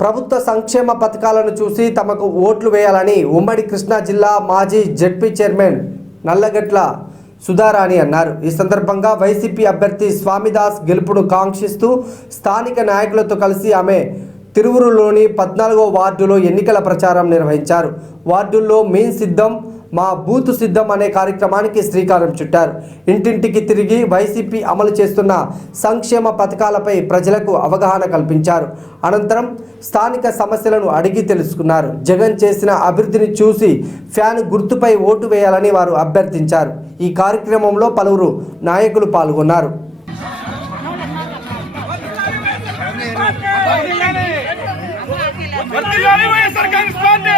ప్రభుత్వ సంక్షేమ పథకాలను చూసి తమకు ఓట్లు వేయాలని ఉమ్మడి కృష్ణా జిల్లా మాజీ జెడ్పీ చైర్మన్ నల్లగట్ల సుధారాణి అన్నారు. ఈ సందర్భంగా వైసీపీ అభ్యర్థి స్వామిదాస్ గెలుపును కాంక్షిస్తూ స్థానిక నాయకులతో కలిసి ఆమె తిరువురులోని పద్నాలుగో వార్డులో ఎన్నికల ప్రచారం నిర్వహించారు. వార్డుల్లో మీన్ సిద్ధం మా బూత్ సిద్ధం అనే కార్యక్రమానికి శ్రీకారం చుట్టారు. ఇంటింటికి తిరిగి వైసీపీ అమలు చేస్తున్న సంక్షేమ పథకాలపై ప్రజలకు అవగాహన కల్పించారు. అనంతరం స్థానిక సమస్యలను అడిగి తెలుసుకున్నారు. జగన్ చేసిన అభివృద్ధిని చూసి ఫ్యాన్ గుర్తుపై ఓటు వేయాలని వారు అభ్యర్థించారు. ఈ కార్యక్రమంలో పలువురు నాయకులు పాల్గొన్నారు. వర్ధిల్లాలి వైఎస్ఆర్ కాంగ్రెస్ పార్టీ!